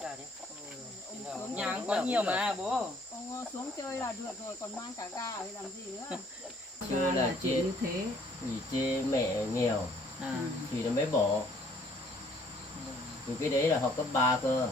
Nhà cũng có nhiều mà bố. Ông xuống chơi là được rồi, còn mang cả gà thì làm gì nữa. Chơi là chuyện như thế. chỉ chê mẹ nghèo thì nó mới bỏ. Vì cái đấy là học cấp 3 cơ.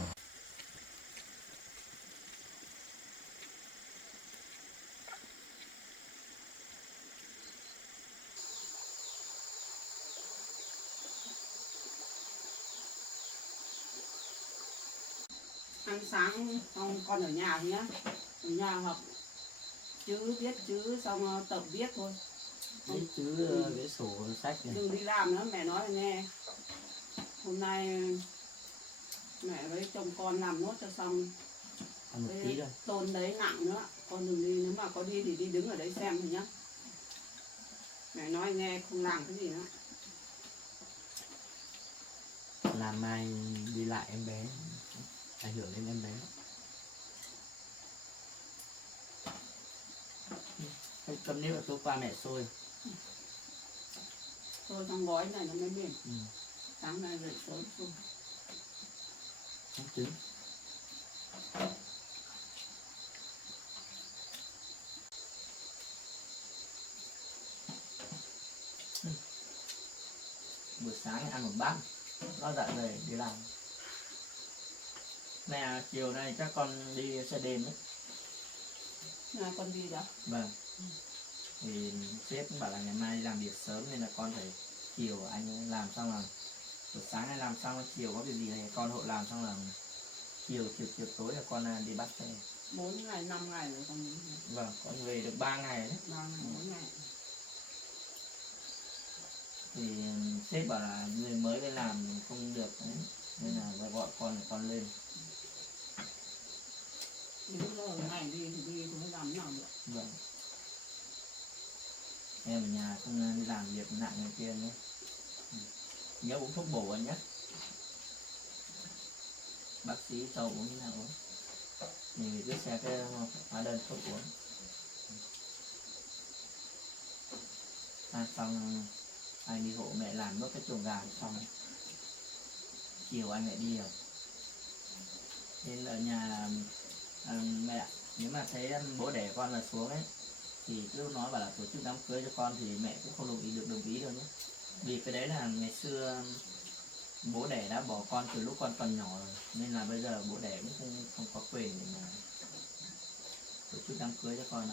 Ăn sáng xong con ở nhà nhá, ở nhà học chữ viết chữ xong tập viết thôi. Viết chữ cái sổ sách này. Đừng đi làm nữa, mẹ nói là nghe. Hôm nay mẹ với chồng con làm nốt cho xong. Ăn một tí thôi. Tôn đấy nặng nữa, con đừng đi, nếu mà có đi thì đi đứng ở đấy xem thôi nhá. Mẹ nói nghe không làm cái gì nữa. Làm mai đi lại em bé, ảnh hưởng đến em bé. Cơm nếp là tối qua mẹ xôi. Xôi trong gói này nó mới mềm. Sáng nay dậy sớm xôi. Không trứng. Buổi sáng ăn một bát, nó dạ dày đi làm. Mẹ chiều nay các con đi xe đêm đấy. Con đi đó. Vâng. Thì sếp cũng bảo là ngày mai đi làm việc sớm nên là con phải chiều anh làm xong là buổi sáng anh làm xong chiều có việc gì thì con hộ làm xong là chiều tối là con đi bắt xe. 4 ngày 5 ngày rồi con. Vâng, con về được 3 ngày đấy. 3 ngày 4 ngày. Thì sếp bảo là người mới lên làm không được đấy, nên là gọi con lên. Nếu giờ ngày đi thì đi không làm nào được. Vâng. Em ở nhà không đi làm việc nặng này kia nữa. Nhớ uống thuốc bổ anh nhé. Bác sĩ cho uống như nào uống. Mình cứ xe cái hóa đơn thuốc uống. Xong anh đi hộ mẹ làm nốt cái chuồng gà xong chiều anh lại đi rồi. Nên ở nhà mẹ nếu mà thấy bố đẻ con là xuống ấy thì cứ nói bảo là tổ chức đám cưới cho con thì mẹ cũng không đồng ý đâu nhé. Vì cái đấy là ngày xưa bố đẻ đã bỏ con từ lúc con còn nhỏ rồi, nên là bây giờ bố đẻ cũng không có quyền để mà tổ chức đám cưới cho con.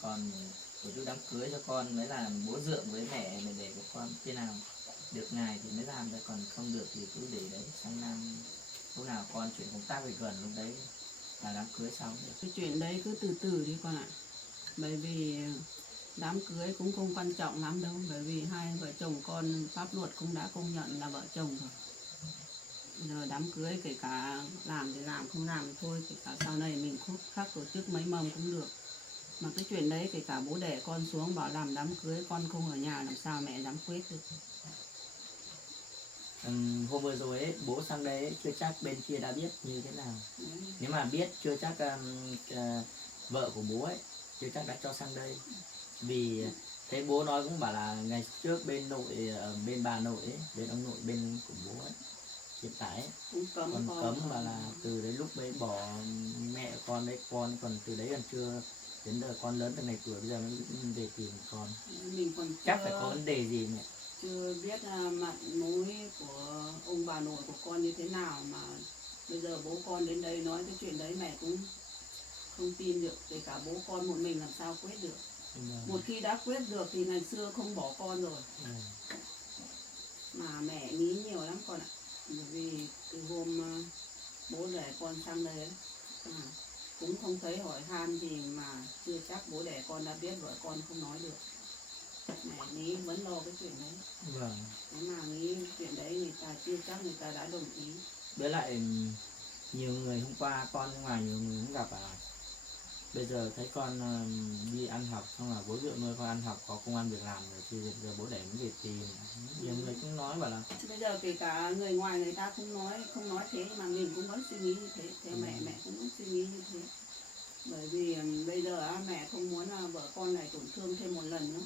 Còn tổ chức đám cưới cho con mới là bố dượng với mẹ để của con thế nào được ngày thì mới làm, còn không được thì cứ để đấy sang năm lúc nào con chuyển công tác về gần lúc đấy là đám cưới xong. Cái chuyện đấy cứ từ từ đi con ạ. Bởi vì đám cưới cũng không quan trọng lắm đâu, bởi vì hai vợ chồng con pháp luật cũng đã công nhận là vợ chồng rồi. Giờ đám cưới kể cả làm thì làm, không làm thì thôi, kể cả sau này mình khác tổ chức mấy mâm cũng được. Mà cái chuyện đấy kể cả bố đẻ con xuống bảo làm đám cưới con không ở nhà làm sao mẹ dám quyết được. Hôm vừa rồi ấy, bố sang đây ấy, chưa chắc bên kia đã biết như thế nào. Nếu mà biết chưa chắc vợ của bố ấy chưa chắc đã cho sang đây. Vì thấy bố nói cũng bảo là ngày trước bên nội bên bà nội ấy, bên ông nội bên của bố ấy hiện tại ấy, còn cấm mà là từ đấy lúc đấy bỏ mẹ con đấy, con còn từ đấy còn chưa đến giờ con lớn từ ngày tuổi bây giờ mới về tìm con. Mình còn chắc phải có vấn đề gì mẹ. Chưa biết mặt mũi của ông bà nội của con như thế nào mà bây giờ bố con đến đây nói cái chuyện đấy mẹ cũng không tin được, kể cả bố con một mình làm sao quyết được. Một khi đã quyết được thì ngày xưa không bỏ con rồi. Mà mẹ nghĩ nhiều lắm con ạ. Bởi vì từ hôm bố đẻ con sang đây ấy, cũng không thấy hỏi han gì mà chưa chắc bố đẻ con đã biết, vợ con không nói được. Mẹ nghĩ vẫn lo cái chuyện đấy. Vâng. Nếu mà nghĩ chuyện đấy người ta chưa chắc người ta đã đồng ý. Với lại nhiều người hôm qua con ngoài nhiều người cũng gặp bây giờ thấy con đi ăn học xong là bố dựa nuôi con ăn học có công ăn việc làm rồi thì giờ bố đẻ mới về tìm. Nhiều người cũng nói bảo là bây giờ kể cả người ngoài người ta không nói thế mà mình cũng vẫn suy nghĩ như thế. Theo mẹ cũng vẫn suy nghĩ như thế. Bởi vì bây giờ mẹ không muốn vợ con này tổn thương thêm một lần nữa.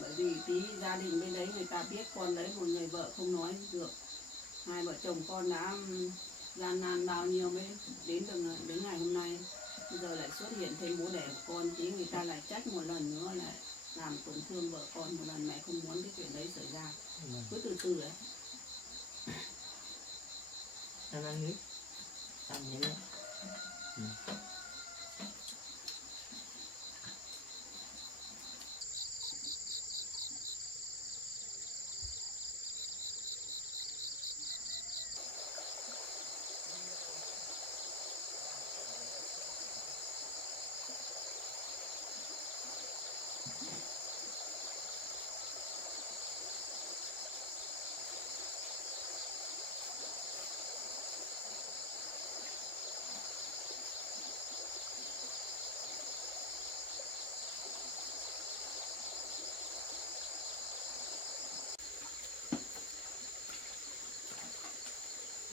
Bởi vì tí gia đình bên đấy người ta biết con lấy một người vợ không nói được. Hai vợ chồng con đã gian nan bao nhiêu mới đến được đến ngày hôm nay. Bây giờ lại xuất hiện thêm bố đẻ của con tí người ta lại trách một lần nữa, lại làm tổn thương vợ con một lần. Mẹ không muốn cái chuyện đấy xảy ra, cứ từ từ đấy. ăn nước ăn như thế.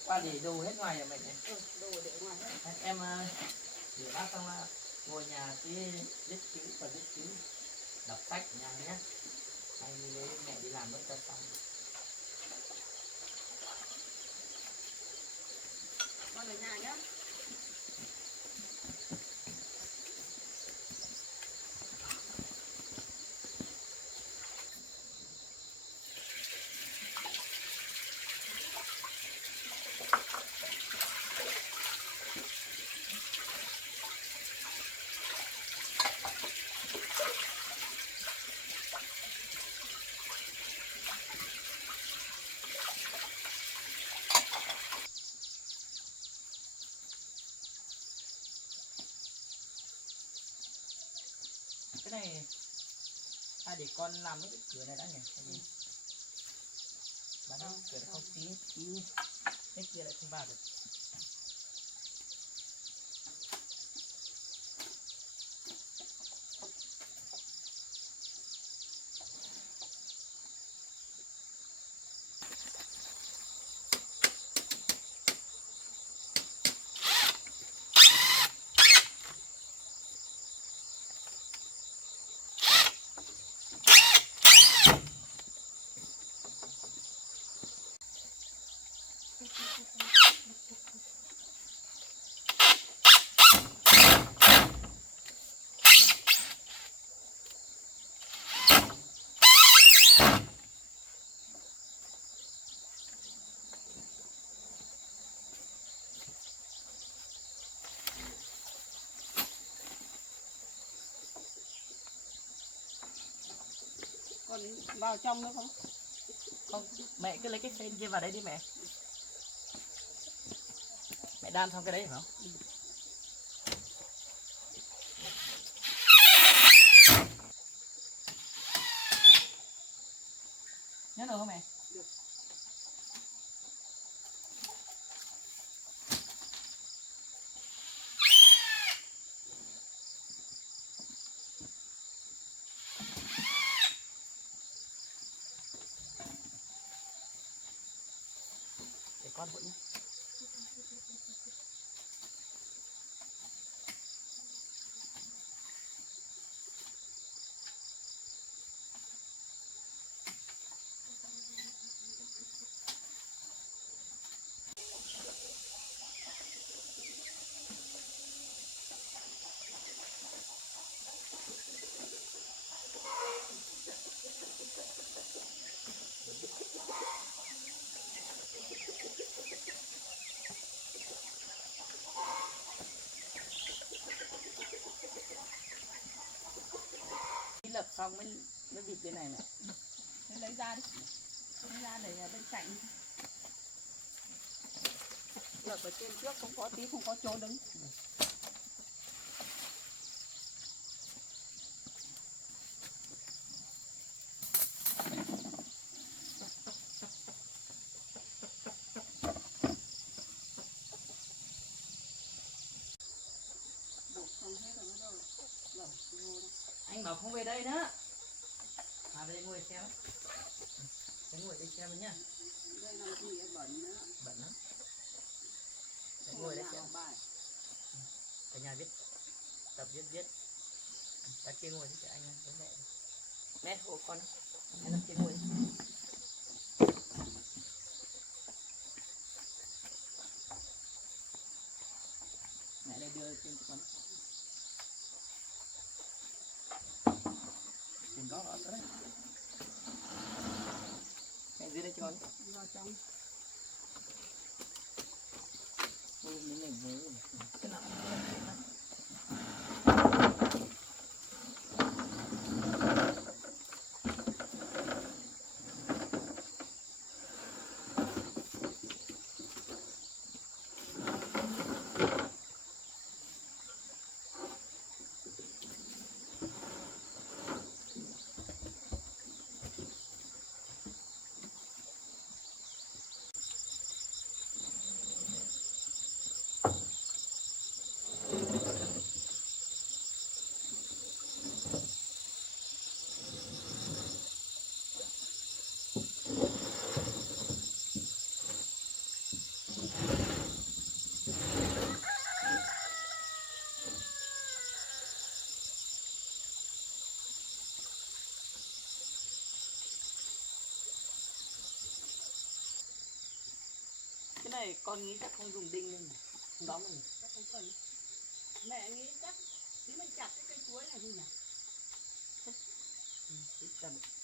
Qua để đồ hết ngoài rồi mẹ này. Đồ để ngoài hết. Em rửa bát xong ngồi nhà tí viết chữ và viết chữ đọc sách ở nhà nhé. Anh đi lấy mẹ đi làm mới cho xong. Con ở nhà nhá. Cái này để con làm mấy cái cửa này đã nhỉ? Bán cái cửa này không tí cái kia lại không vào được. Con vào trong nữa không? Không, mẹ cứ lấy cái phên kia vào đấy đi mẹ. Mẹ đan xong cái đấy phải không? Nhớ được không mẹ? Được. Để con vội nhé. Lập xong mới bịt cái này này. Thế lấy ra đi. Lấy ra để bên cạnh. Lợp ở trên trước không có tí, không có chỗ đứng. Anh bảo không về đây nữa. À về đây ngồi xem. Đấy, ngồi đây xem nhá. Đây làm gì em bẩn nữa. Bẩn lắm. Đấy, ngồi đây xem. Ở nhà viết, tập viết. Ra kia ngồi thì anh với mẹ. Mẹ hộ con. Anh ra kia ngồi. đưa trên con đừng có ở đấy mẹ dưới đây cho con vào trong. miếng này với cái nào cái này con nghĩ chắc không dùng đinh nên không đóng này Chắc không cần. Mẹ nghĩ chắc nếu mình chặt cái cây chuối này thì nhỉ?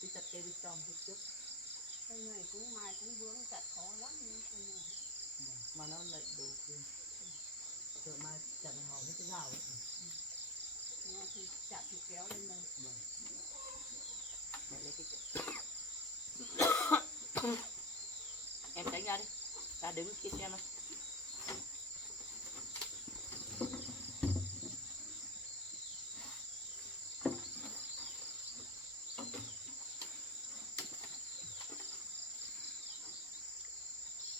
cái chặt cây bên trong phía trước Cây này cũng mai cũng vướng chặt khó lắm nhưng cây này. mà nó lại đầu tiên sợ mai chặt hầu hết cái rào ấy. Nó thì chặt thì kéo lên đây. Mẹ lấy cái em tránh ra đi ra đứng kia xem nào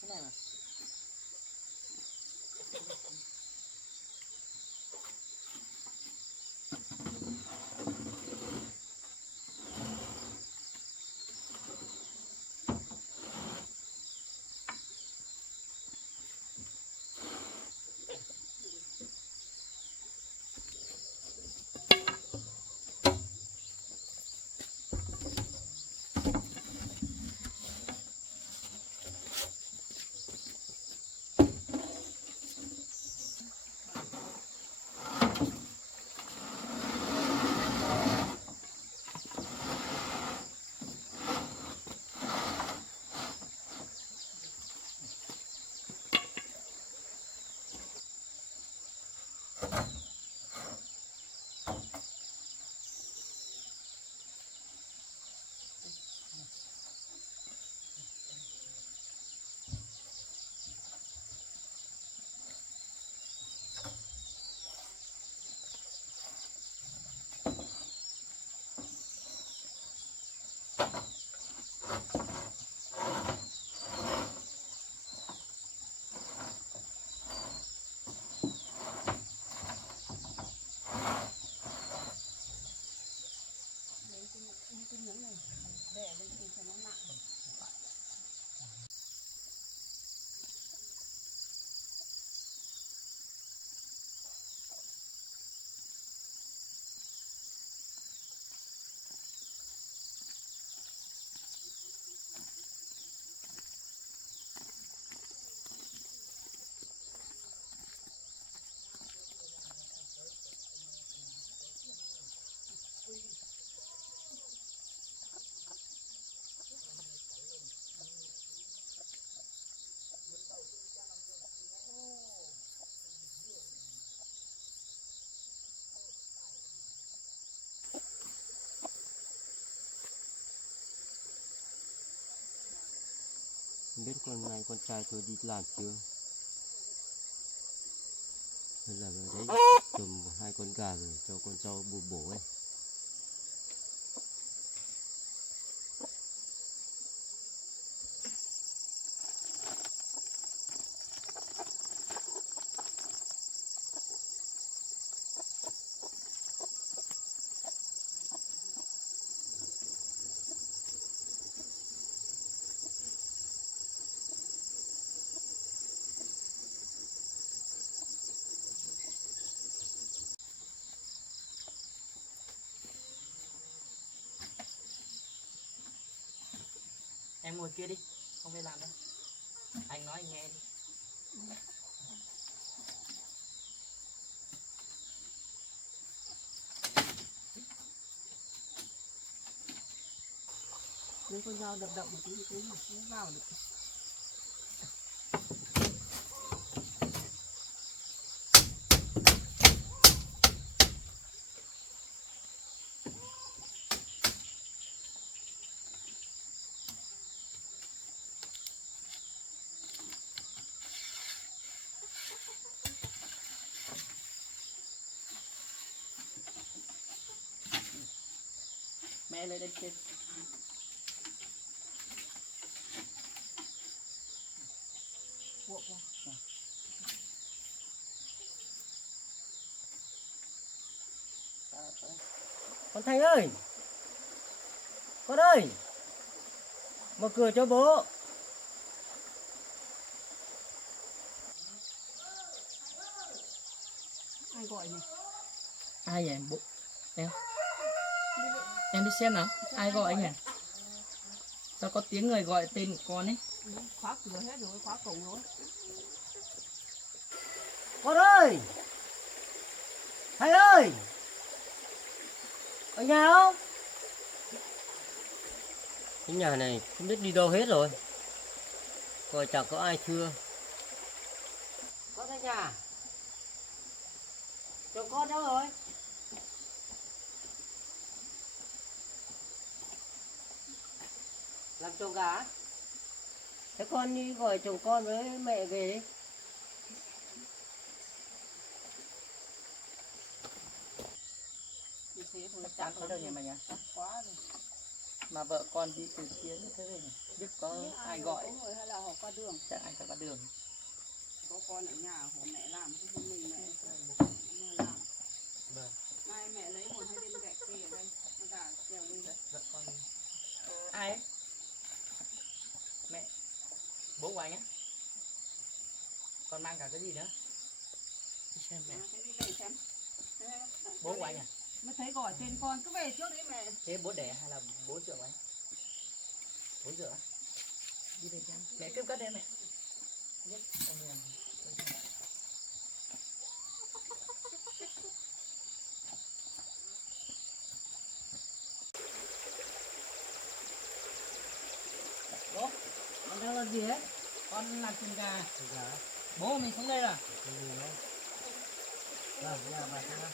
cái này mà Cái miếng này để lên trên cho nó nặng. Không biết con này con trai tôi đi làm chưa? Hay là ở đấy trồng 2 con gà rồi cho con rau bù bổ ấy. em ngồi kia đi không phải làm đâu anh nói anh nghe đi mấy con dao đập động một tí cũng không vào được. Mẹ lên đây trên. Buộc ra. Con Thành ơi, con ơi, mở cửa cho bố. Ai gọi nhỉ? Ai vậy bố? Em đi xem nào. Ai gọi nhỉ? Sao có tiếng người gọi tên của con ấy? Khóa cửa hết rồi, khóa cổng rồi. Con ơi, Thành ơi, ở nhà không? Cái nhà này không biết đi đâu hết rồi. Coi chẳng có ai chưa. Con ở nhà. Chồng con đâu rồi? Làm chồng gà. Thế con đi gọi chồng con với mẹ về đi. Như thế thôi Chắc có đâu nhỉ mày nhỉ? chắc quá rồi. Mà vợ con đi từ phía như thế này, biết có ai gọi. Rồi hay là họ qua đường. Chắc ai phải qua đường. Có con ở nhà của mẹ làm chứ không mình mẹ mà làm. Vâng. Mai mẹ lấy một hai bên gạch kê ở đây, nó cả trèo lên đấy. Vợ con. Ai ấy? Mẹ. Bố của anh á? Con mang cả cái gì nữa? Đi xem mẹ. Thế đi về xem. Bố của anh à? Mới thấy gọi tên con cứ về trước đấy mẹ. Thế bố đẻ hay là bố dựa của anh? Bố dựa. Đi về xem. Mẹ cướp cất đây mẹ. Nhất con em. Bố, con đang làm gì đấy? Con làm chân gà. Bố mình xuống đây là? Nhà bà sao?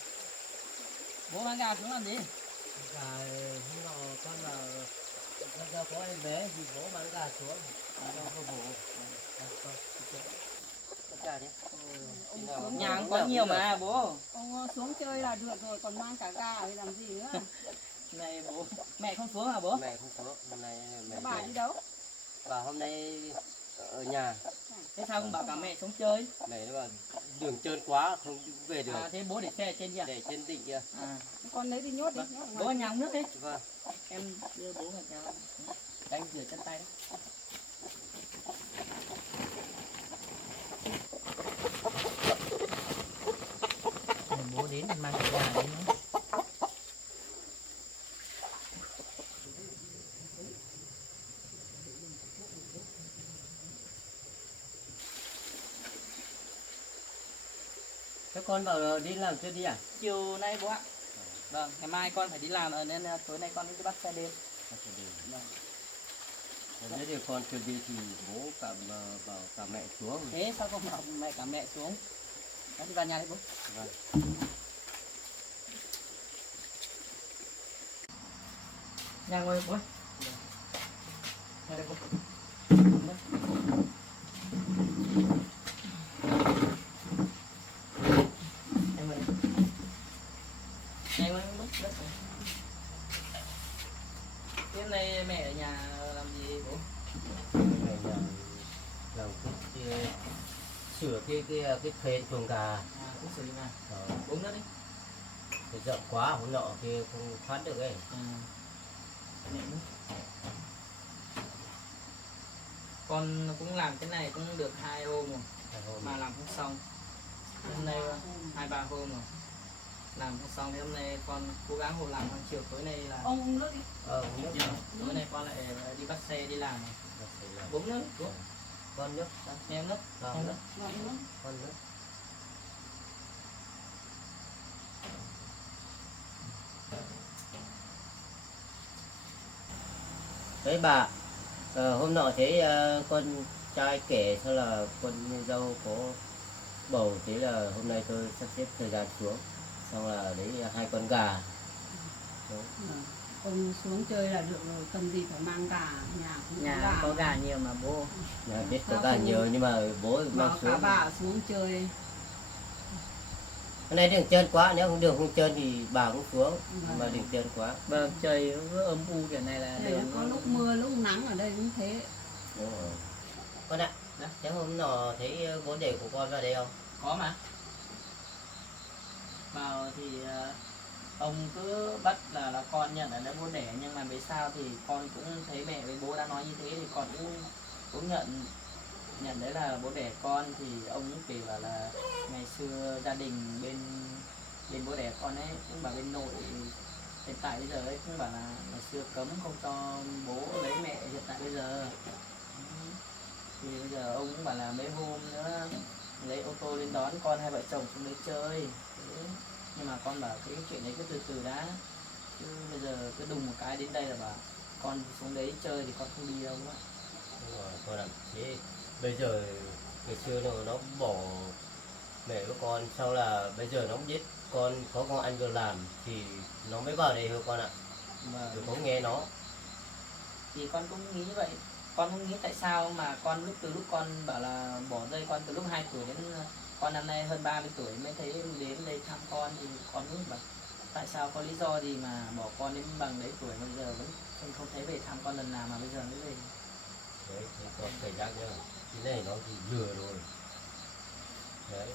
Bố mang gà xuống làm gì? Gà hôm nọ con là con ra có em bé thì bố mang gà xuống cho bố. Gà đi. Nhà cũng có nhiều mà bố. Ông xuống chơi là được rồi, còn mang cả gà thì làm gì nữa. Này bố, mẹ không xuống hả bố? Mẹ không có, hôm nay mẹ. Bà đi đâu? Bà hôm nay ở nhà. Thế sao không bảo cả mẹ xuống chơi? Mẹ nó bảo đường trơn quá không về được. À thế bố để xe trên kia. Để trên đỉnh kia. À, Con lấy đi nhốt đi. vâng. Bố ở nhà uống nước đi. Vâng. Em đưa bố vào cho. Anh rửa chân tay đấy. Bố đến thì mang cả gà đến nữa. Thế con bảo đi làm chưa đi à? Chiều nay bố ạ. Vâng, ngày mai con phải đi làm rồi nên tối nay con đi bắt xe đêm. Vâng. Nếu thì con chưa đi thì bố bảo cả mẹ xuống. Thế sao không bảo mẹ cả mẹ xuống? Nó đi vào nhà đi bố. Vâng. Nhà ngồi bố. Nhà đây bố. Em ngồi đây. Em ngồi bố. Hôm nay mẹ ở nhà làm gì bố? Mẹ làm cái sửa cái phên chuồng gà. À, cũng xử lý mà. Ờ, Uống nước đi. cái rộng quá hôm nọ kia không thoát được ấy. À. Mẹ nước. Con cũng làm cái này cũng được 2 hôm rồi mà làm không xong. Hôm nay 2-3 hôm rồi làm không xong thì hôm nay con cố gắng hồ làm chiều tối nay là Ông uống nước đi. Nước. tối nay con lại đi bắt xe đi làm uống nước bố. Con nước. Em nước. Em nước. Gọi nước. Con nước. Đấy bà, hôm nọ thấy con trai kể sao là con dâu có bầu, thế là hôm nay tôi sắp xếp thời gian xuống, xong là lấy 2 con gà. Đấy. Ông xuống chơi là được rồi, cần gì phải mang gà, nhà cũng Nhà có gà nhiều mà bố. Nhà biết có gà nhiều nhưng mà bố mang bảo cả xuống. bà xuống chơi. Hôm nay đường trơn quá, nếu không đường không trơn thì bà cũng xuống, nhưng mà đường trơn quá. Vâng, trời nó âm u kiểu này là Đây đường có lúc mưa lúc nắng, ở đây cũng thế. Đúng rồi. Con ạ, thế hôm nọ thấy bố để của con vào đây không? có mà. Vào thì ông cứ bắt là con nhận ở đây bố đẻ, nhưng mà về sau thì con cũng thấy mẹ với bố đã nói như thế thì con cũng nhận đấy là bố đẻ con. Thì ông cũng kể bảo là ngày xưa gia đình bên bố đẻ con ấy cũng bảo bên nội hiện tại bây giờ ấy cũng bảo là ngày xưa cấm không cho bố lấy mẹ hiện tại bây giờ. Thì bây giờ ông cũng bảo là mấy hôm nữa lấy ô tô lên đón con, hai vợ chồng xuống đấy chơi. Thế. Nhưng mà con bảo cái chuyện đấy cứ từ từ đã, chứ bây giờ cứ đùng một cái đến đây là bảo con xuống đấy chơi thì con không đi đâu nữa. Đúng rồi, con ạ. Thế bây giờ ngày xưa nó bỏ mẹ của con, sau là bây giờ nó biết con có công ăn việc làm thì nó mới vào đây thôi con ạ. Mà Đừng có nghe nó. thì con cũng nghĩ như vậy. Con cũng nghĩ tại sao mà con từ lúc con bảo là bỏ rơi con từ lúc 2 tuổi đến con năm nay hơn 30 tuổi mới thấy đến đây thăm con, thì con cũng bảo tại sao có lý do gì mà bỏ con đến bằng đấy tuổi mà bây giờ vẫn không thấy về thăm con lần nào mà bây giờ mới về. Đấy, thì con phải giác nhá. Cái này nó thì vừa rồi. Đấy.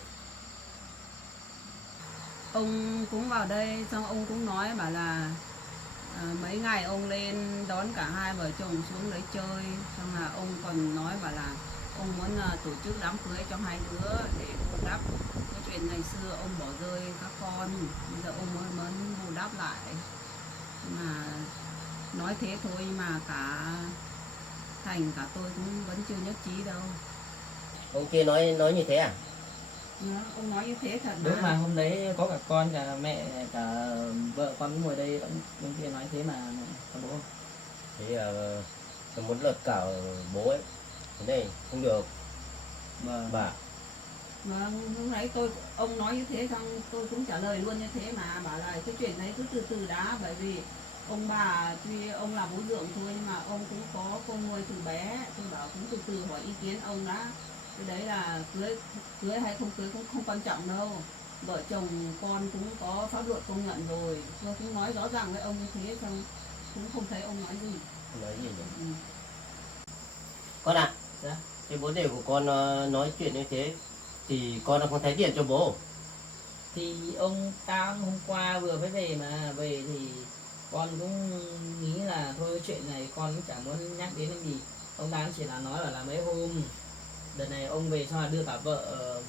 Ông cũng vào đây xong ông cũng nói bảo là mấy ngày ông lên đón cả hai vợ chồng xuống đấy chơi, xong là ông còn nói bảo là ông muốn tổ chức đám cưới cho hai đứa để bù đắp cái chuyện ngày xưa ông bỏ rơi các con, bây giờ ông muốn bù đắp lại. Mà nói thế thôi nhưng mà cả Thành cả tôi cũng vẫn chưa nhất trí đâu. Ông kia nói như thế à? Ông nói như thế thật Đúng mà hôm đấy có cả con cả mẹ cả vợ con cũng ngồi đây, ông kia nói thế mà cả bố. Thế tôi muốn lật cả bố ấy. Thế này không được. Vâng. Bà. Mà lúc nãy ông nói như thế xong tôi cũng trả lời luôn như thế, mà bảo là cái chuyện đấy cứ từ từ đã, bởi vì ông bà tuy ông là bố dượng thôi nhưng mà ông cũng có con nuôi từ bé, tôi bảo cũng từ từ hỏi ý kiến ông đã. Cái đấy là cưới hay không cưới cũng không quan trọng đâu, vợ chồng con cũng có pháp luật công nhận rồi. Tôi cũng nói rõ ràng với ông như thế xong cũng không thấy ông nói gì. Nói gì nhỉ? Ừ. Con ạ. Dạ. Cái bố để của con nói chuyện như thế thì con không thấy điện cho bố. Thì ông ta hôm qua vừa mới về mà về thì con cũng nghĩ là thôi chuyện này con cũng chẳng muốn nhắc đến làm gì. Ông ta chỉ là nói là mấy hôm đợt này ông về xong là đưa cả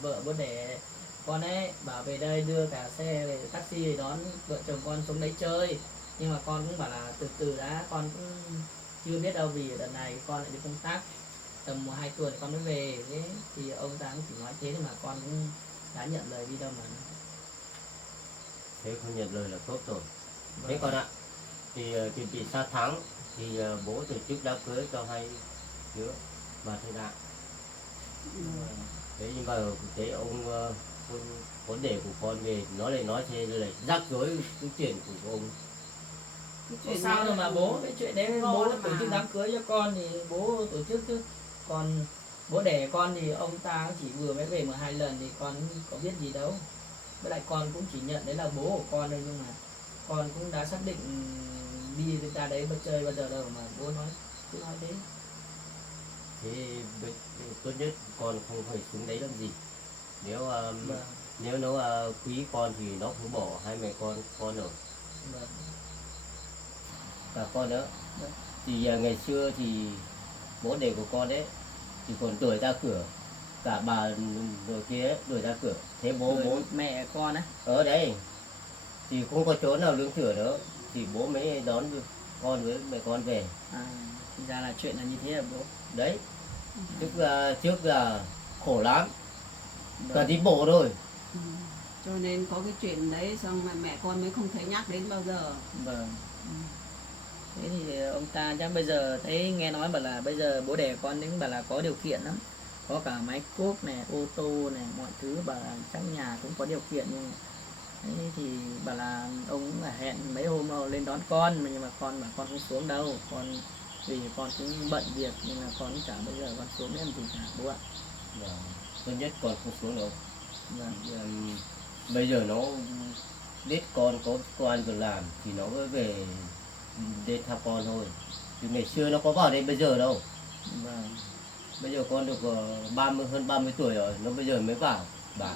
vợ bố đẻ con ấy, bảo về đây đưa cả xe về taxi để đón vợ chồng con xuống đấy chơi. Nhưng mà con cũng bảo là từ từ đã, con cũng chưa biết đâu, vì đợt này con lại đi công tác tầm 1-2 tuần con mới về. Thế thì ông ta cũng chỉ nói thế nhưng mà con cũng đã nhận lời đi đâu mà. Thế không nhận lời là tốt rồi. Thế con ạ, thì chuẩn bị sang tháng thì bố tổ chức đám cưới cho hai đứa và thầy đại. Thế nhưng mà cái ông vấn đề của con về nó lại nói thế lại rắc rối cái chuyện của ông. Cái sao rồi mà bố, cái chuyện đấy bố tổ chức đám cưới cho con thì bố tổ chức chứ, còn bố đẻ con thì ông ta chỉ vừa mới về 1-2 lần thì con có biết gì đâu. Với lại con cũng chỉ nhận đấy là bố của con thôi, nhưng mà con cũng đã xác định đi ra đấy mà chơi bao giờ đâu mà bố cứ nói thế. Thế tốt nhất con không phải xuống đấy làm gì. Nếu Vâng. nếu nó quý con thì nó không bỏ hai mẹ con rồi. Vâng. Cả con nữa. Vâng. Thì ngày xưa thì bố đẻ của con đấy thì còn đuổi ra cửa, cả bà rồi kia ấy, đuổi ra cửa. Thế bố Mẹ con á. ở đấy thì không có chỗ nào lương thửa nữa thì bố mới đón được con với mẹ con về. Thì ra là chuyện là như thế à bố. Đấy, trước là khổ lắm, cả Vâng. đi bộ thôi. Ừ. Cho nên có cái chuyện đấy xong mà mẹ con mới không thấy nhắc đến bao giờ. Vâng. Ừ. Thế thì ông ta chắc bây giờ thấy nghe nói bảo là bây giờ bố đẻ con đến bảo là có điều kiện lắm, có cả máy cuốc này, ô tô này, mọi thứ, bảo là chắc nhà cũng có điều kiện. Nhưng đấy thì bảo là ông cũng là hẹn mấy hôm lên đón con, nhưng mà con bảo con không xuống đâu, con vì con cũng bận việc nên là con cũng chả bây giờ con xuống em gì cả bố ạ. Vâng. Tốt nhất con không xuống đâu. Vâng. Bây giờ nó biết con có công ăn việc làm thì nó mới về đến thăm con thôi, chứ ngày xưa nó có vào đây bây giờ đâu. Vâng. Bây giờ con được hơn 30 tuổi rồi, nó bây giờ mới vào bà.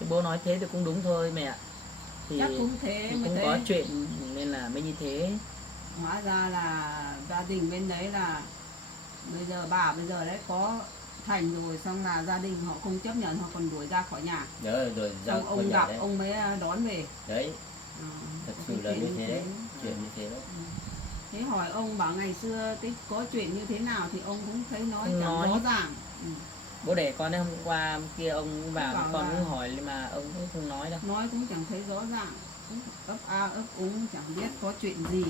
Thế bố nói thế thì cũng đúng thôi mẹ ạ. Thì Chắc cũng thế thì mới cũng thế. có chuyện nên là mới như thế. Hóa ra là gia đình bên đấy là bây giờ bà bây giờ đấy có thành rồi, xong là gia đình họ không chấp nhận, họ còn đuổi ra khỏi nhà. Rồi ra Xong khỏi ông nhà gặp đấy. ông mới đón về. Đấy, Ờ, thật có sự cái là như chuyện thế đấy, chuyện như thế đấy. Thế hỏi ông bảo ngày xưa cái có chuyện như thế nào thì ông cũng thấy nói Không chẳng nói. rõ ràng. Bố đẻ con hôm qua kia ông vào Bảo con là- cũng hỏi nhưng mà ông cũng không nói đâu. Nói cũng chẳng thấy rõ ràng, cũng ấp a ấp úng chẳng biết có chuyện gì.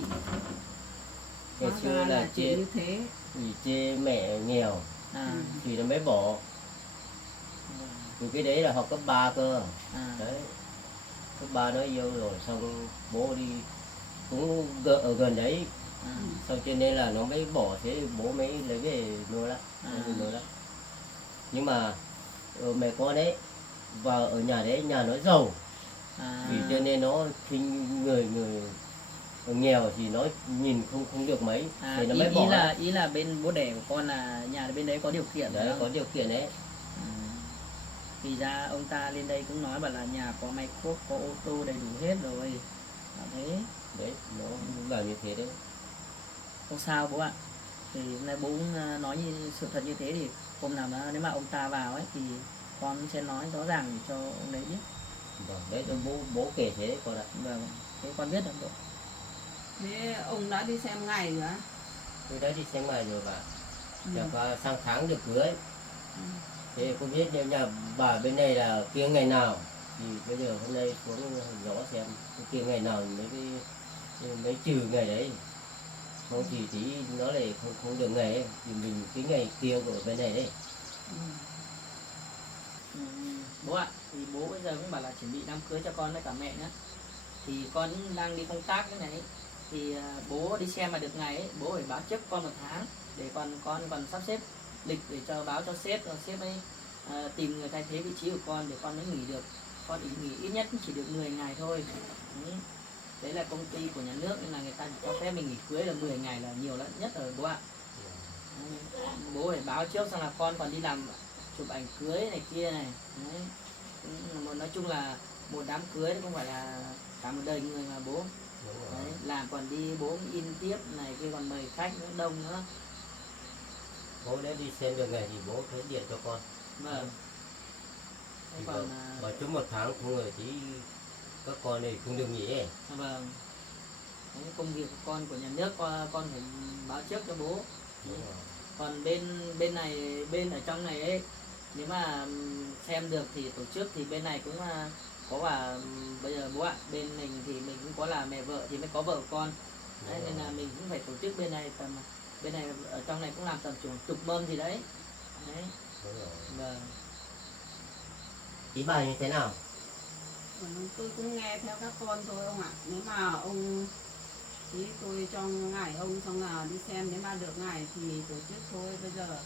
Ngày Hóa xưa ra là chuyện chê, như thế. vì chê mẹ nghèo À, thì nó mới bỏ. Vì cái đấy là học cấp 3 cơ. à, Đấy, cấp 3 nó yêu rồi, xong bố đi cũng ở gần đấy, à, sau cho nên là nó mới bỏ, thế bố mới lấy về nuôi lại. Nuôi lại. Nhưng mà mẹ con đấy vào ở nhà đấy, nhà nó giàu, à. vì cho nên nó khinh người nghèo thì nó nhìn không được mấy, À, thì nó mới bỏ. ý là bên bố đẻ của con là nhà bên đấy có điều kiện Đấy, phải có không? điều kiện đấy. À. Thì ra ông ta lên đây cũng nói bảo là nhà có máy cuốc, có ô tô đầy đủ hết rồi. Bảo thế. Đấy, nó bảo như thế đấy. Không sao bố ạ. Thì hôm nay bố cũng nói như sự thật như thế, thì hôm nào nếu mà ông ta vào ấy thì con sẽ nói rõ ràng để cho ông đấy biết. Vâng, đấy tôi bố kể thế con ạ. Vâng, thế con biết được bố. Thế ông đã đi xem ngày rồi á? Tôi đã đi xem ngoài rồi bà. Chắc sang tháng được cưới. Thế không biết nếu nhà bà bên này là kia ngày nào, thì bây giờ hôm nay xuống rõ xem cái kia ngày nào mới trừ ngày đấy. Không thì tí nó lại không được ngày ấy, thì mình cái ngày kia của bên này đấy. Bố ạ, thì bố bây giờ cũng bảo là chuẩn bị đám cưới cho con với cả mẹ nữa. Thì con cũng đang đi công tác cái này, thì bố đi xem mà được ngày ấy, bố phải báo trước con 1 tháng để con còn sắp xếp lịch để cho báo cho sếp, rồi sếp ấy tìm người thay thế vị trí của con để con mới nghỉ được. Con nghỉ ít nhất cũng chỉ được 10 ngày thôi. Đấy là công ty của nhà nước nên là người ta chỉ cho phép mình nghỉ cưới là 10 ngày là nhiều lắm nhất rồi bố ạ. Bố phải báo trước, xong là con còn đi làm chụp ảnh cưới này kia này. Đấy. Nói chung là một đám cưới không phải là cả một đời người mà bố. Đấy, làm còn đi bố in tiếp này kia, còn mời khách nữa, đông nữa. Bố đã đi xem được ngày thì bố phải điện cho con. Vâng. Thế Thì còn bảo trước 1 tháng không rồi thì các con này không được nghỉ ấy. vâng. Đấy, công việc của con của nhà nước con phải báo trước cho bố. Còn bên này, bên ở trong này ấy, nếu mà xem được thì tổ chức, thì bên này cũng có và bây giờ bố ạ, bên mình thì mình cũng có là mẹ vợ thì mới có vợ con. Đấy, nên là mình cũng phải tổ chức bên này tầm, bên này ở trong này cũng làm tầm chục mâm gì đấy. Đấy. Vâng. Ý bà như thế nào? Tôi cũng nghe theo các con thôi ông ạ. Nếu mà ông ý tôi cho ngày ông, xong là đi xem, nếu mà được ngày thì tổ chức thôi. Bây giờ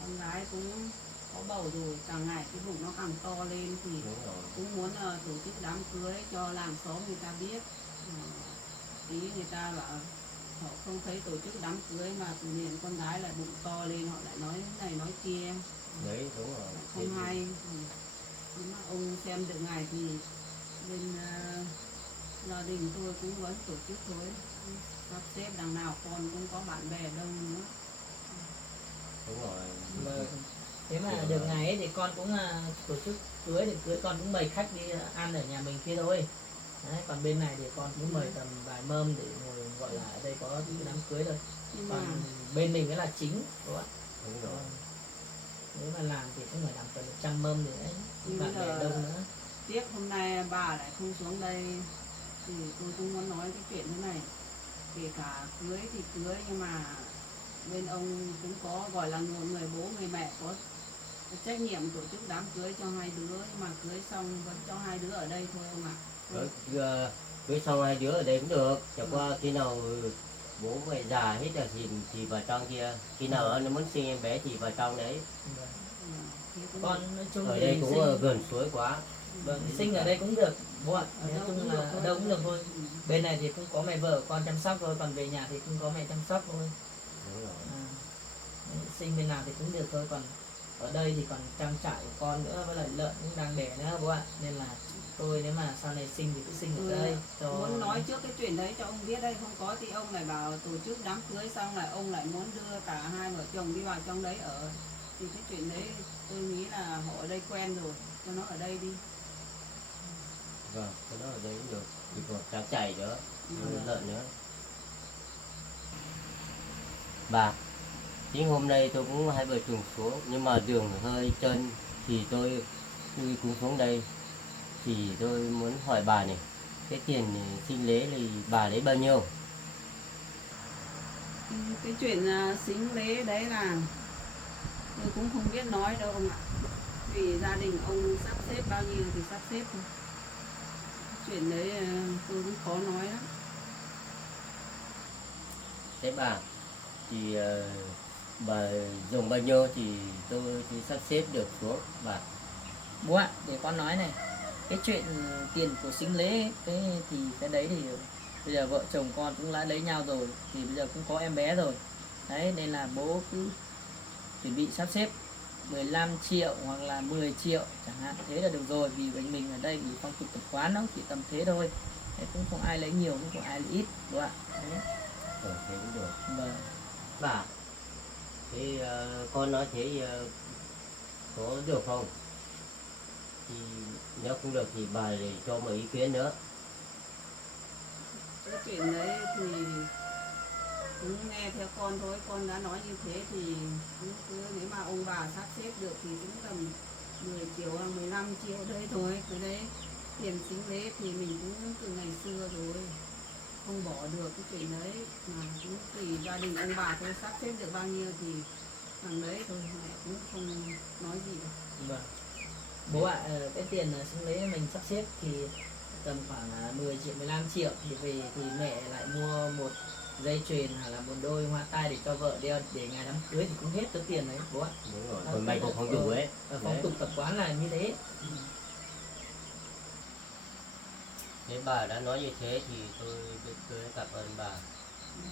con gái cũng có bầu rồi, càng ngày cái bụng nó càng to lên thì cũng muốn tổ chức đám cưới cho làng xóm người ta biết. Ý người ta bảo họ không thấy tổ chức đám cưới mà tự nhiên con gái lại bụng to lên, họ lại nói này nói kia. Đấy, đúng rồi. Không hay. Nếu mà ông xem được ngày thì bên gia đình tôi cũng vẫn tổ chức thôi, sắp xếp đằng nào con cũng có bạn bè đông nữa. Đúng rồi. Vâng. Thế mà được ngày ấy thì con cũng tổ chức cưới, để cưới con cũng mời khách đi ăn ở nhà mình kia thôi. Đấy, còn bên này thì con cũng mời tầm vài mâm để ngồi gọi là ở đây có cái đám cưới thôi. Nhưng Còn mà bên mình mới là chính, đúng không ạ? Đúng rồi. Nếu mà làm thì cũng phải làm tầm 100 mâm thì đấy, Nhưng bạn bè mà đông nữa. tiếc hôm nay bà lại không xuống đây thì tôi cũng muốn nói cái chuyện thế này, kể cả cưới thì cưới nhưng mà bên ông cũng có gọi là người bố người mẹ có trách nhiệm tổ chức đám cưới cho hai đứa, nhưng mà cưới xong vẫn cho hai đứa ở đây thôi ông ạ. Cưới xong hai đứa ở đây cũng được, chẳng qua khi nào bố mẹ già hết rồi thì vào trong kia, khi nào nó muốn sinh em bé thì vào trong đấy. Con nói chung Ở thì đây cũng sinh, gần suối quá. vâng, sinh ở đây cũng được bố ạ, nói chung là ở đâu cũng được thôi. Bên này thì cũng có mẹ vợ con chăm sóc thôi, còn về nhà thì cũng có mẹ chăm sóc thôi. Đúng rồi. Đấy, sinh bên nào thì cũng được thôi, còn ở đây thì còn trang trại của con nữa, với lại lợn cũng đang đẻ nữa bố ạ, nên là tôi nếu mà sau này sinh thì cứ sinh ở đây cho... Muốn nói trước cái chuyện đấy cho ông biết đây, không có thì ông lại bảo tổ chức đám cưới xong lại ông lại muốn đưa cả hai vợ chồng đi vào trong đấy ở, thì cái chuyện đấy tôi nghĩ là họ ở đây quen rồi, cho nó ở đây đi. Vâng, cái đó ở đây cũng được, thì còn trang trại nữa, lợn nữa. Bà, chính hôm nay tôi cũng hai vợ chồng xuống, nhưng mà đường hơi trơn thì tôi cũng xuống đây. Thì tôi muốn hỏi bà này, cái tiền sinh lễ thì bà lấy bao nhiêu? Cái chuyện xính lễ đấy là tôi cũng không biết nói đâu ông ạ, vì gia đình ông sắp xếp bao nhiêu thì sắp xếp thôi. Chuyện đấy tôi cũng khó nói lắm. Thế bà, thì bà dùng bao nhiêu thì tôi thì sắp xếp được xuống bà. Bố ạ, để con nói này, cái chuyện tiền của sinh lễ ấy, thì cái đấy thì bây giờ vợ chồng con cũng đã lấy nhau rồi, thì bây giờ cũng có em bé rồi đấy, nên là bố cứ chuẩn bị sắp xếp 15 triệu hoặc là 10 triệu chẳng hạn, thế là được rồi, vì mình ở đây vì phong tục tập quán nó chỉ tầm thế thôi. Thế cũng không ai lấy nhiều, cũng không ai lấy ít đúng không ạ? Đấy. Thế cũng được. Vâng. Bà, thế con nói thế có được không? Thì nếu không được thì bà để cho một ý kiến nữa. Cái chuyện đấy thì cũng nghe theo con thôi, con đã nói như thế thì cũng cứ nếu mà ông bà sắp xếp được thì cũng tầm 10 triệu hoặc 15 triệu đấy thôi. Cái đấy tiền xính lễ thì mình cũng từ ngày xưa rồi, không bỏ được cái chuyện đấy, mà cũng tùy gia đình ông bà thôi, sắp xếp được bao nhiêu thì bằng đấy thôi, mẹ cũng không nói gì đâu. Vâng. Bố ạ, cái tiền sinh lễ mình sắp xếp thì tầm khoảng 10 triệu 15 triệu, thì về thì mẹ lại mua một dây chuyền hoặc là một đôi hoa tai để cho vợ đeo để ngày đám cưới thì cũng hết số tiền đấy bố ạ. Đúng rồi, còn may cũng không đủ ấy. Phong tục tập quán là như thế. Nếu bà đã nói như thế thì tôi cảm ơn bà.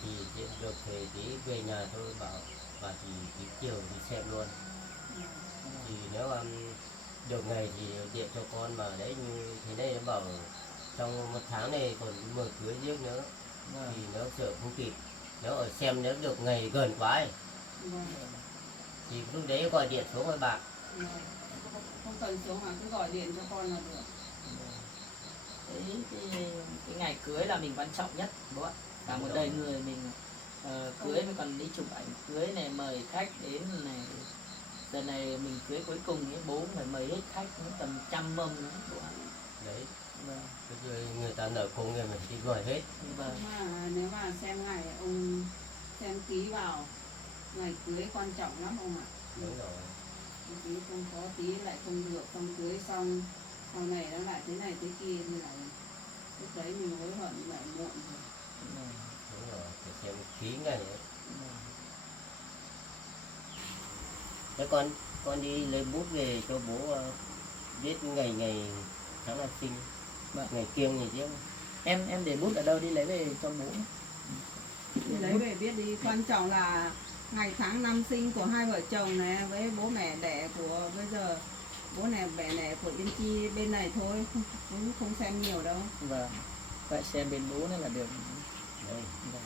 Thì điện được thì tí về nhà tôi bảo bà thì tí chiều đi xem luôn. Thì nếu được ngày thì điện cho con, mà đấy như thế này nó bảo trong một tháng này còn mở cưới riêng nữa. Thì nó sợ không kịp, nếu ở xem nếu được ngày gần quá ấy, thì lúc đấy gọi điện xuống với bà. Không cần xuống mà cứ gọi điện cho con là được. Đấy, cái ngày cưới là mình quan trọng nhất bố ạ. Cả một đời người mình cưới mới còn đi chụp ảnh cưới này, mời khách đến này. Giờ này mình cưới cuối cùng ấy, bố phải mời hết khách tầm 100 mâm nữa bố ạ. Đấy, Vâng. người ta nợ cùng người mình đi gọi hết. Vâng. Mà nếu mà xem ngày ông xem ký vào, ngày cưới quan trọng lắm ông ạ. Đúng rồi. Ký không có tí lại không được, không cưới xong sau này nó lại thế này thế kia thì lại lúc đấy mình hối hận lại muộn rồi. Đúng rồi, phải xem ký ngày ấy. Thế con đi lấy bút về cho bố viết ngày tháng là sinh, Vâng. ngày kiêng ngày chứ. Em để bút ở đâu đi lấy về cho bố. Đi lấy về viết đi, quan trọng là ngày tháng năm sinh của hai vợ chồng này với bố mẹ đẻ của bây giờ, bố mẹ đẻ của Yên Chi bên này thôi, cũng không xem nhiều đâu. Vâng. Vậy xem bên bố nữa là được. Đây. Vâng.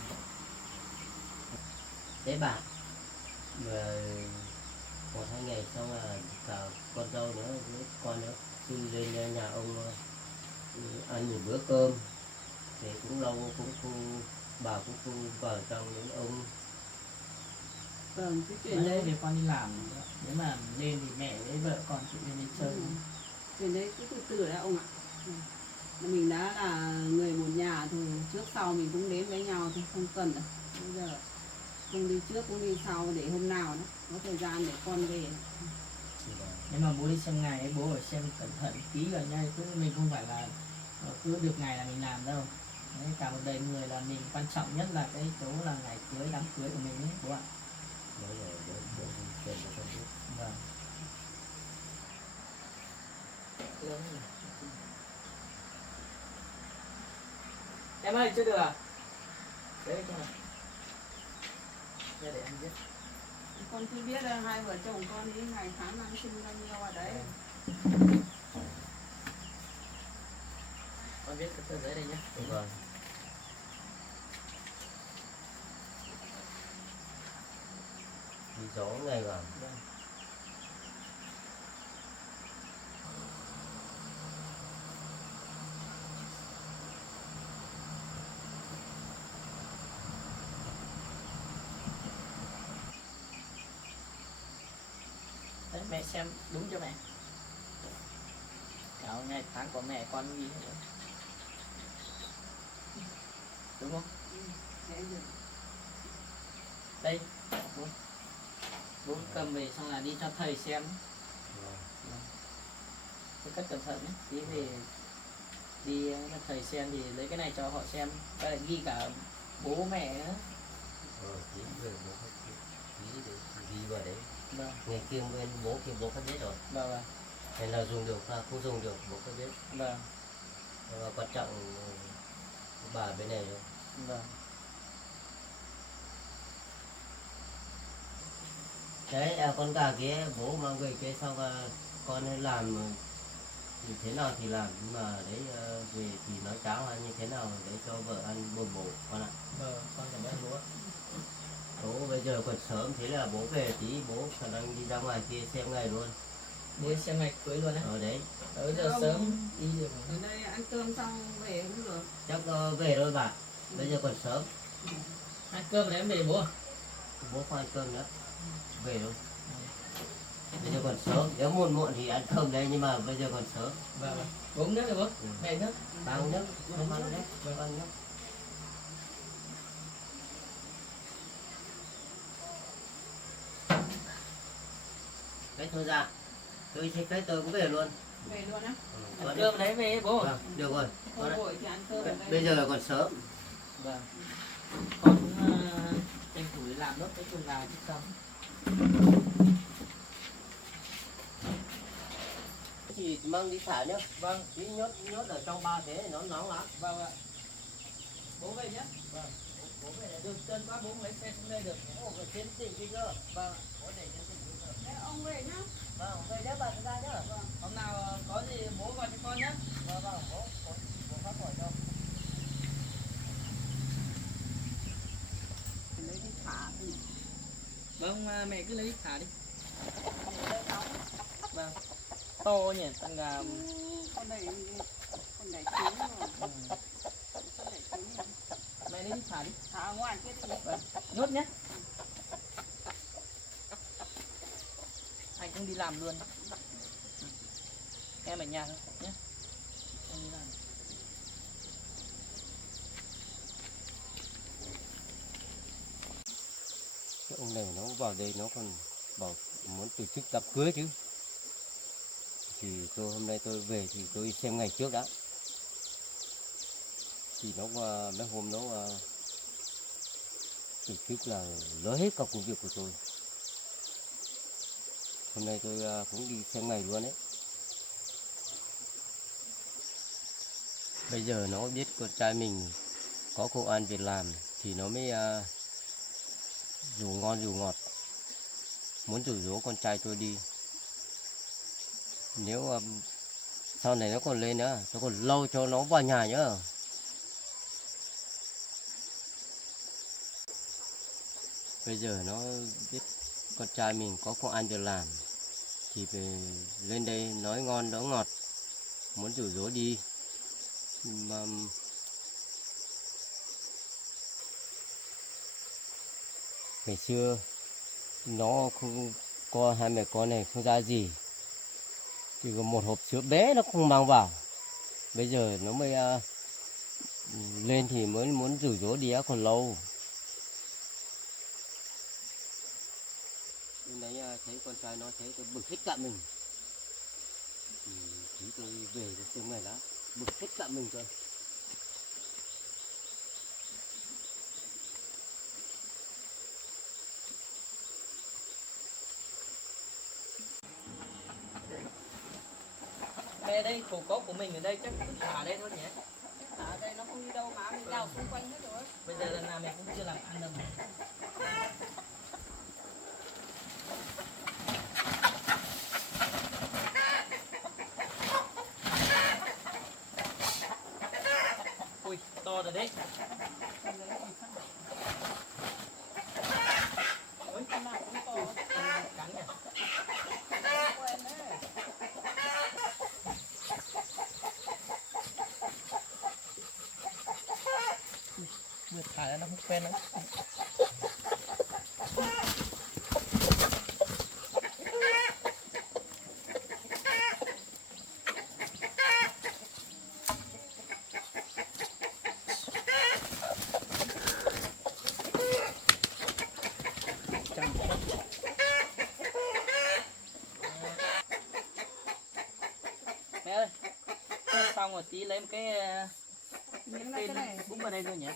Thế bà, một hai ngày xong là cả con dâu nữa với con nữa đi lên nhà ông ăn một bữa cơm, thì cũng lâu cũng không, bà cũng không vào trong đến ông. Vâng, cái chuyện Đấy, đấy để con đi làm, nếu mà lên thì mẹ với vợ con chịu lên đi chơi. chuyện đấy cứ từ từ đã ông ạ. Mình đã là người một nhà thì trước sau mình cũng đến với nhau thì không cần đâu. Bây giờ không đi trước cũng đi sau để hôm nào đó có thời gian để con về. Nếu mà bố đi xem ngày ấy, bố phải xem cẩn thận kỹ vào nha, chứ mình không phải là cứ được ngày là mình làm đâu. Đấy, cả một đời người là mình quan trọng nhất là cái chỗ là ngày cưới, đám cưới của mình ấy bố ạ. Nói là bố xem cho con biết. Vâng. Lớn rồi. Em ơi chưa được à? Đấy con này. Ra để em biết. Con cứ biết là hai vợ chồng con đi ngày tháng năm sinh bao nhiêu ở đấy. Con viết cái tờ giấy đây nhé. Vâng. Đi gió ngày vào. Vâng. Đấy, mẹ xem đúng cho mẹ. Cáo ngày tháng của mẹ con ghi hết rồi. Đúng không? Đây, bố cầm về xong là đi cho thầy xem. Cứ cất cẩn thận ấy, tí về đi cho thầy xem thì lấy cái này cho họ xem. Cái này ghi cả bố mẹ nữa. Ký về bố hết ký để ghi vào đấy. Vâng, Ngày kia bên bố kia bố có biết rồi. vâng, vâng, Hay là dùng được không dùng được bố có biết. vâng, Và quan trọng bà bên này thôi. vâng. Đấy con gà kia bố mang về kia xong con làm thì thế nào thì làm, nhưng mà đấy về thì nói cháo ăn như thế nào để cho vợ ăn bồn bổ con ạ. Vâng, con cảm ơn bố ạ. Bố bây giờ còn sớm, thế là bố về tí bố khả năng đi ra ngoài kia xem ngày luôn. Bố xem ngày cưới luôn á. Ở đấy Ở giờ sớm đi được. Ở đây ăn cơm xong về cũng được. chắc về thôi bà, bây giờ còn sớm. Ăn cơm đấy em về bố. Bố không ăn cơm nữa, về thôi. Bây giờ còn sớm, nếu muộn muộn thì ăn cơm đấy, nhưng mà bây giờ còn sớm. Vâng, vâng. Bố uống nước rồi bố. Mẹ nước. Ba uống nước, không ăn nước, không ăn nước. Đấy thôi ra, tôi xách cái tôi cũng về luôn. Về luôn á. Ăn cơm đấy về bố. Vâng, được rồi. Không vội thì ăn cơm ở đây. Bây giờ còn sớm. Vâng. Con tranh thủ để làm nốt cái chuồng gà chứ xong. Thì mang đi thả nhá. Vâng, Chứ nhốt ở trong bao thế thì nó nóng lắm. vâng ạ. Bố về nhé. Vâng. Bố về là đường chân quá, bố lấy xe xuống đây được. Ồ, phải trên tỉnh đi cơ. Vâng. Bố để trên tỉnh đi cơ. Thế ông về nhá. Vâng, về nhé bà, ra nhá. Vâng. Hôm nào có gì bố gọi cho con nhé. Vâng, bố phát gọi cho. Lấy đi thả thì Vâng, mẹ cứ lấy thả đi. Vâng. To nhỉ, con gà. con đẩy trứng rồi. Con đẩy trứng rồi. Mẹ lấy đi thả đi. Thả ở ngoài kia đi. Vâng. Nhốt nhé. Anh cũng đi làm luôn. Em ở nhà thôi nhé. Anh đi làm. Cái ông này nó vào đây nó còn bảo muốn tổ chức đám cưới chứ. Thì tôi hôm nay tôi về thì tôi xem ngày trước đã. Thì nó mấy hôm nó tổ chức là lỡ hết cả công việc của tôi. Hôm nay tôi cũng đi xem ngày luôn đấy. Bây giờ nó biết con trai mình có công ăn việc làm thì nó mới dù ngon dù ngọt, muốn rủ rỗ con trai tôi đi. Nếu sau này nó còn lên nữa, tôi còn lâu cho nó vào nhà nhá. Bây giờ nó biết con trai mình có công ăn việc làm thì về lên đây nói ngon nói ngọt, muốn rủ rỗ đi. Mà ngày xưa nó không có hai mẹ con này không ra gì, chỉ có một hộp sữa bé nó không mang vào, bây giờ nó mới lên thì mới muốn rủ rỗ đĩa còn lâu. Hôm đấy thấy con trai nó thấy tôi bực hết cả mình. Thì tôi về cái sương này đó, bực hết cả mình cơ. Về đây cổ cốc của mình ở đây chắc cứ thả đây thôi nhỉ. Ở đây nó không đi đâu mà mình đào xung quanh hết rồi. Bây giờ lần nào mình cũng chưa làm ăn đâu. Ui, to rồi đấy. Ôi, Con nào cũng to. cắn nhỉ. Quen đấy. Vừa thả ra nó không quen nữa. Mẹ ơi, xong rồi tí lấy một cái Miếng này cái này búng vào đây thôi nhỉ.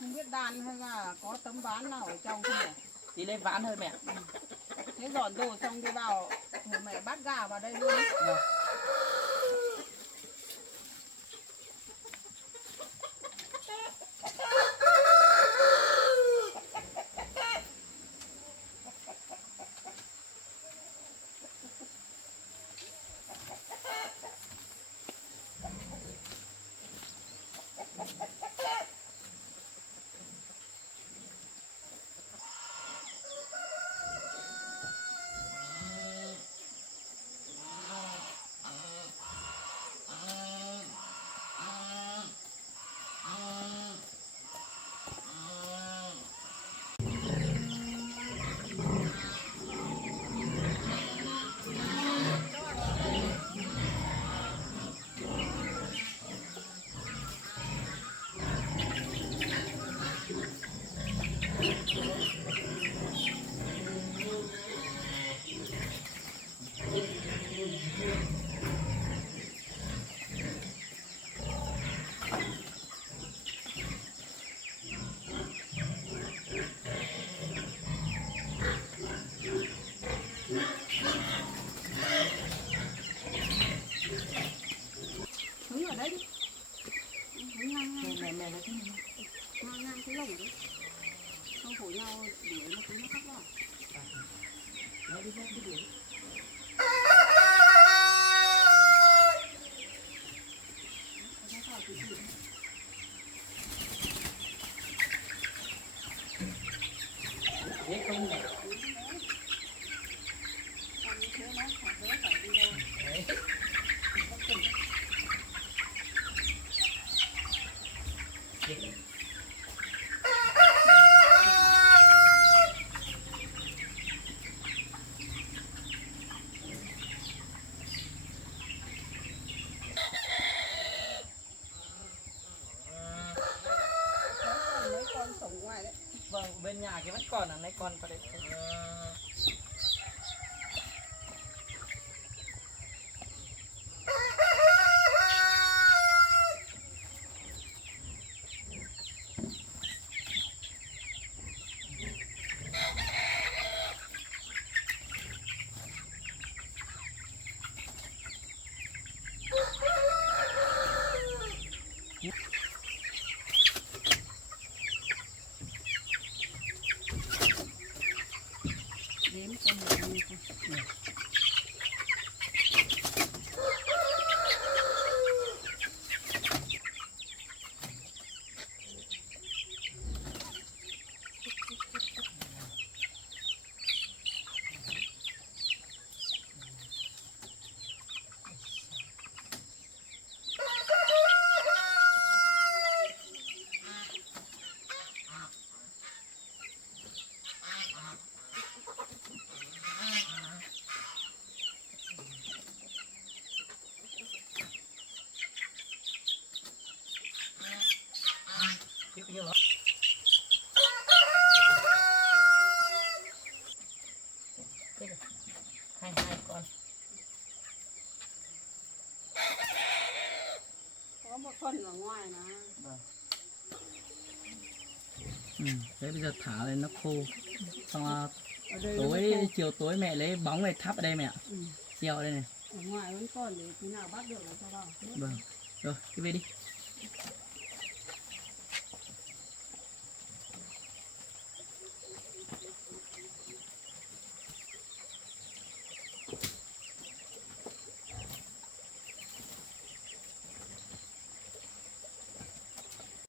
không biết đan hay là có tấm ván nào ở trong không nhỉ? Tí lấy ván thôi mẹ. Thế dọn đồ xong đi vào mẹ bắt gà vào đây luôn. Được. Hứng ở đấy đi. Hứng ngang ngang. Mẹ lấy cái này. Ngang ngang cái lồng đấy. Không phủ nhau đuổi nó cứ nó cắt vào. Lấy đi cái đuổi. Nó vào cái gì? Biết không nhỉ? Còn như thế nó phải đi đâu. Đấy. Mấy con sống ngoài đấy. Vâng, bên nhà cái vẫn còn ở đây còn vào đấy. như nó hai con có một con ở ngoài mà. Thế bây giờ thả lên nó khô xong Ở đây tối chiều tối mẹ lấy bóng này thắp ở đây mẹ ạ. Treo ở đây này. ở ngoài vẫn còn để khi nào bắt được là cho vào. Vâng rồi đi về đi.